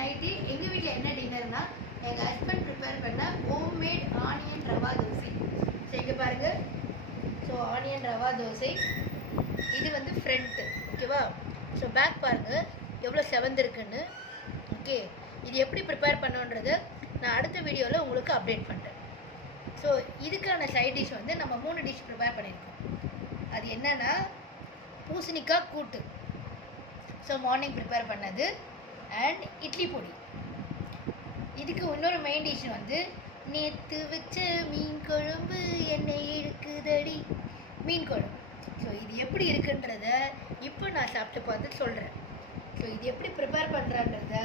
Night எங்கள் வீட்டில் என்ன டின்னர்னா எங்கள் ஹஸ்பண்ட் ப்ரிப்பேர் பண்ண homemade onion rava dosa. So இங்கே பாருங்கள். ஸோ ஆனியன் ரவா தோசை இது வந்து ஃப்ரண்ட்டு, ஓகேவா? ஸோ பேக் பாருங்கள் எவ்வளோ செவந்திருக்குன்னு. ஓகே, இது எப்படி ப்ரிப்பேர் பண்ணுன்றதை நான் அடுத்த வீடியோவில் உங்களுக்கு அப்டேட் பண்ணுறேன். ஸோ இதுக்கான சைட் டிஷ் வந்து நம்ம 3 டிஷ் ப்ரிப்பேர் பண்ணியிருக்கோம். அது என்னென்னா பூசணிக்காய் கூட்டு, ஸோ மார்னிங் ப்ரிப்பேர் பண்ணது, அண்ட் இட்லி பொடி. இதுக்கு இன்னொரு மெயின் டிஷ் வந்து நேற்று வச்ச மீன் குழம்பு எண்ணெய் இழுக்குதடி மீன் குழம்பு. ஸோ இது எப்படி இருக்குன்றத இப்போ நான் சாப்பிட்டு பார்த்து சொல்கிறேன். ஸோ இது எப்படி ப்ரிப்பேர் பண்ணுறன்றத